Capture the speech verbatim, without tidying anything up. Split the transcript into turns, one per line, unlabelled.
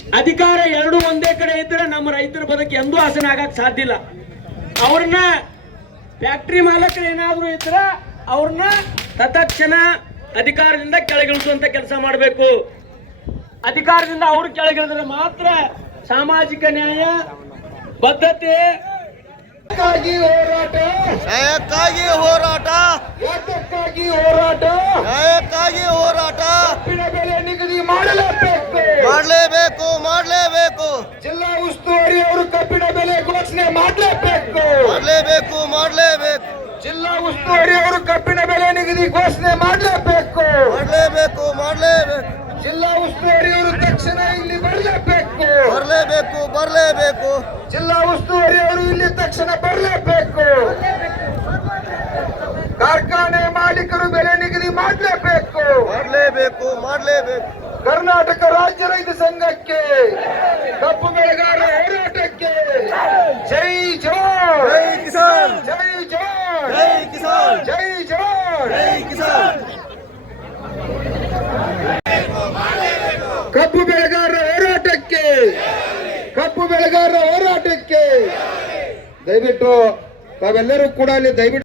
ಅಧಿಕಾರ ಎರಡು ಒಂದೇ ಕಡೆ ಇದ್ರೆ ನಮ್ಮ ರೈತರ ಬದುಕು ಎಂದೂ ಹಸನ ಆಗಕ್ ಸಾಧ್ಯ ಇಲ್ಲ. ಅವ್ರನ್ನ ಫ್ಯಾಕ್ಟ್ರಿ ಮಾಲಕರು ಏನಾದ್ರು ಇದ್ರ ಅವ್ರನ್ನ ತತ್ಕ್ಷಣ ಅಧಿಕಾರದಿಂದ ಕೆಳಗಿಳಿಸುವಂತ ಕೆಲಸ ಮಾಡಬೇಕು. ಅಧಿಕಾರದಿಂದ ಅವ್ರು ಕೆಳಗಿಳಿದ್ರೆ ಮಾತ್ರ ಸಾಮಾಜಿಕ ನ್ಯಾಯ ಬದ್ಧತೆ ಹೋರಾಟ
ನ್ಯಾಯಕ್ಕಾಗಿ ಹೋರಾಟ
ಯಾತಕ್ಕಾಗಿ ಹೋರಾಟ
ನ್ಯಾಯಕ್ಕಾಗಿ ಹೋರಾಟ
ಕಬ್ಬಿನ ಬೆಲೆ ನಿಗದಿ ಮಾಡಲೇಬೇಕು
ಮಾಡಲೇಬೇಕು ಮಾಡಲೇಬೇಕು
ಜಿಲ್ಲಾ ಉಸ್ತುವಾರಿ ಅವರು ಕಬ್ಬಿನ ಬೆಲೆ ಘೋಷಣೆ ಮಾಡಲೇಬೇಕು
ಮಾಡಲೇಬೇಕು ಮಾಡಲೇಬೇಕು
ಜಿಲ್ಲಾ ಉಸ್ತುವಾರಿ ಅವರು ಕಬ್ಬಿನ ಬೆಲೆ ನಿಗದಿ ಘೋಷಣೆ ಮಾಡಲೇಬೇಕು
ಮಾಡಲೇಬೇಕು ಮಾಡಲೇಬೇಕು
ಜಿಲ್ಲಾ ಉಸ್ತುವಾರಿ ಅವರು ತಕ್ಷಣ ಇಲ್ಲಿ ಬರಲೇಬೇಕು
ಬರಲೇಬೇಕು ಬರಲೇಬೇಕು
ಜಿಲ್ಲಾ ಉಸ್ತುವಾರಿ ಅವರು ಇಲ್ಲಿ ತಕ್ಷಣ ಬರಲೇಬೇಕು. ಕಾರ್ಖಾನೆ ಮಾಲೀಕರು ಬೆಲೆ ನಿಗದಿ ಮಾಡಲೇಬೇಕು
ಮಾಡಲೇಬೇಕು ಮಾಡಲೇಬೇಕು
ಕರ್ನಾಟಕ ರಾಜ್ಯ ರೈತ ಸಂಘಕ್ಕೆ ಕಬ್ಬು ಬೆಳೆಗಾರ ಹೋರಾಟಕ್ಕೆ ಜೈ ಜವಾನ್
ಜೈ ಕಿಸಾನ್
ಜೈ ಜವಾನ್
ಜೈ ಕಿಸಾನ್
ಜೈ ಜವಾನ್
ಜೈ ಕಿಸಾನ್
ಕಬ್ಬು ಬೆಳೆಗಾರರ ಹೋರಾಟಕ್ಕೆ ಕಬ್ಬು ಬೆಳೆಗಾರರ ಹೋರಾಟಕ್ಕೆ ದಯವಿಟ್ಟು ತಾವೆಲ್ಲರೂ ಕೂಡ ಅಲ್ಲಿ ದಯವಿಟ್ಟು